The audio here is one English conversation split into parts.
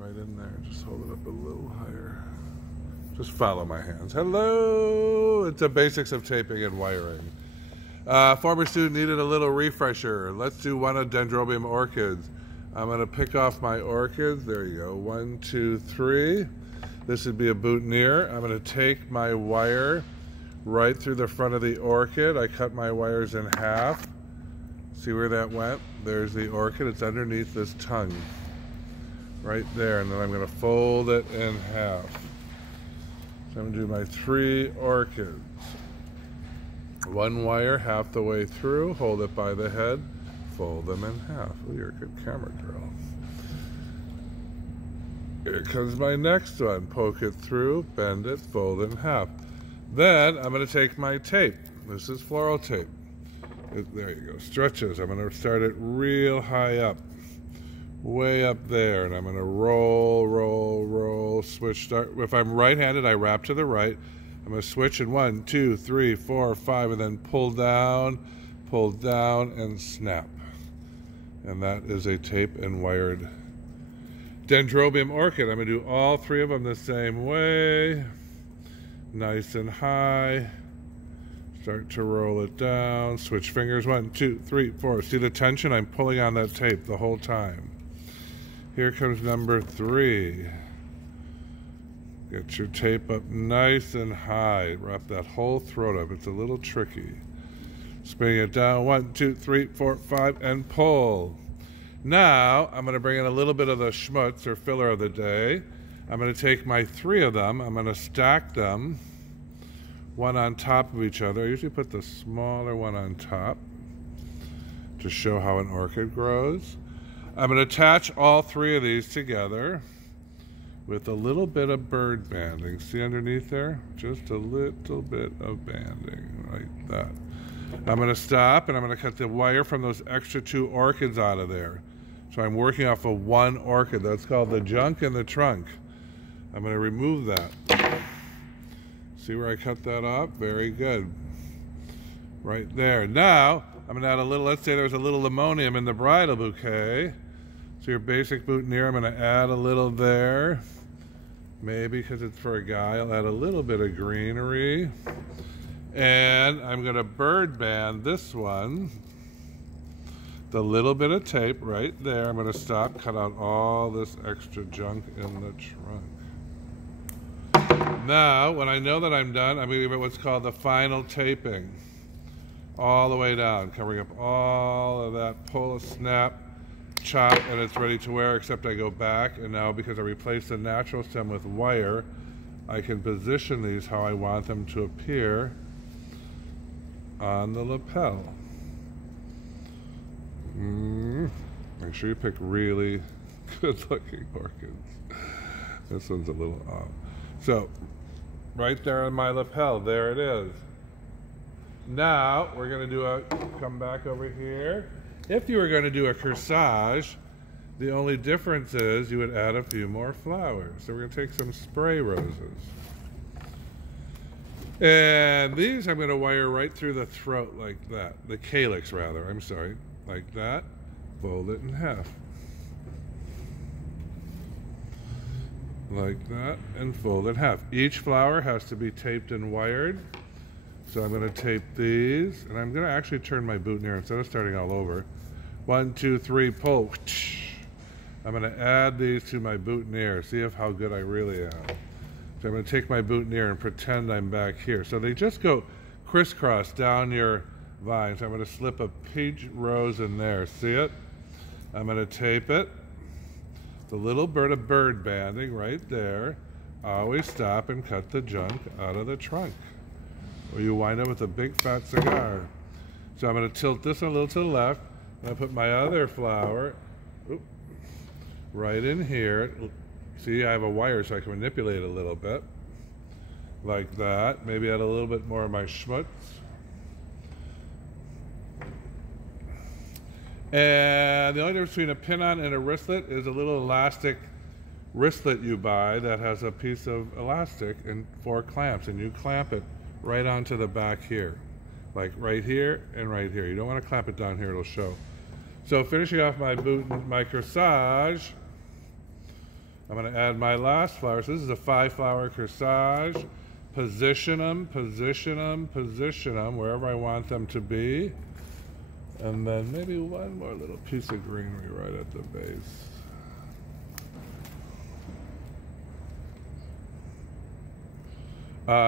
right in there. Just hold it up a little higher. Just follow my hands. Hello! It's the basics of taping and wiring. Former student needed a little refresher. Let's do one of Dendrobium orchids. I'm going to pick off my orchids. There you go. 1, 2, 3. This would be a boutonniere. I'm going to take my wire right through the front of the orchid. I cut my wires in half. See where that went? There's the orchid. It's underneath this tongue. Right there. And then I'm going to fold it in half. So I'm going to do my 3 orchids. One wire half the way through. Hold it by the head. Fold them in half. Oh, you're a good camera girl. Here comes my next one. Poke it through, bend it, fold it in half. Then I'm going to take my tape. This is floral tape. There you go. Stretches. I'm going to start it real high up. Way up there. And I'm going to roll, roll, roll, switch. Start. If I'm right-handed, I wrap to the right. I'm going to switch in 1, 2, 3, 4, 5, and then pull down, and snap. And that is a tape and wired Dendrobium orchid. I'm going to do all 3 of them the same way. Nice and high. Start to roll it down. Switch fingers. 1, 2, 3, 4. See the tension? I'm pulling on that tape the whole time. Here comes number 3. Get your tape up nice and high. Wrap that whole throat up. It's a little tricky. Spin it down. 1, 2, 3, 4, 5, and pull. Now, I'm going to bring in a little bit of the schmutz or filler of the day. I'm going to take my 3 of them. I'm going to stack them, one on top of each other. I usually put the smaller one on top to show how an orchid grows. I'm going to attach all 3 of these together with a little bit of bird banding. See underneath there? Just a little bit of banding, like that. I'm going to stop, and I'm going to cut the wire from those extra 2 orchids out of there. So I'm working off of 1 orchid. That's called the junk in the trunk. I'm going to remove that. See where I cut that off? Very good. Right there. Now, I'm going to add a little, let's say there's a little ammonium in the bridal bouquet. So your basic boutonniere, I'm going to add a little there. Maybe because it's for a guy, I'll add a little bit of greenery. And I'm going to bird band this one. The little bit of tape right there. I'm going to stop, cut out all this extra junk in the trunk. Now, when I know that I'm done, I'm going to give it what's called the final taping. All the way down, covering up all of that. Pull, a snap, chop, and it's ready to wear, except I go back, and now because I replaced the natural stem with wire, I can position these how I want them to appear on the lapel. Make sure you pick really good-looking orchids. This one's a little off. So, right there on my lapel, there it is. Now, we're going to do come back over here. If you were going to do a corsage, the only difference is you would add a few more flowers. So we're going to take some spray roses. And these I'm going to wire right through the throat like that. The calyx, rather. I'm sorry. Like that. Fold it in half. Like that. And fold it in half. Each flower has to be taped and wired. So I'm going to tape these. And I'm going to actually turn my boutonniere instead of starting all over. 1, 2, 3, pull. I'm going to add these to my boutonniere. See how good I really am. So I'm going to take my boutonniere and pretend I'm back here. So they just go crisscross down your vine. So I'm going to slip a peach rose in there. See it? I'm going to tape it. The little bit of bird banding right there. Always stop and cut the junk out of the trunk, or you wind up with a big fat cigar. So I'm going to tilt this a little to the left. And I put my other flower right in here. See, I have a wire so I can manipulate it a little bit. Like that. Maybe add a little bit more of my schmutz. And the only difference between a pin-on and a wristlet is a little elastic wristlet you buy that has a piece of elastic and 4 clamps. And you clamp it right onto the back here. Like right here and right here. You don't want to clamp it down here, it'll show. So finishing off my corsage, I'm going to add my last flower. So this is a 5-flower corsage. Position them, position them, position them wherever I want them to be. And then maybe one more little piece of greenery right at the base.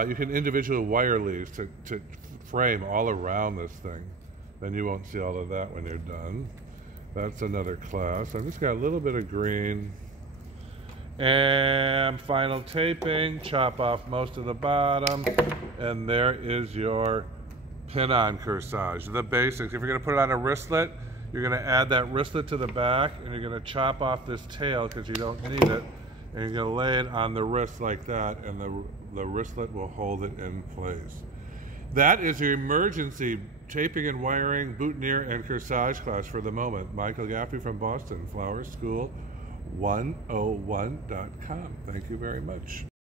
You can individually wire leaves to frame all around this thing. Then you won't see all of that when you're done. That's another class. I've just got a little bit of green. And final taping, chop off most of the bottom, and there is your pin-on corsage. The basics. If you're going to put it on a wristlet, you're going to add that wristlet to the back, and you're going to chop off this tail because you don't need it, and you're going to lay it on the wrist like that, and the wristlet will hold it in place. That is your emergency taping and wiring, boutonniere, and corsage class for the moment. Michael Gaffney from Boston, Flower School 101.com. Thank you very much.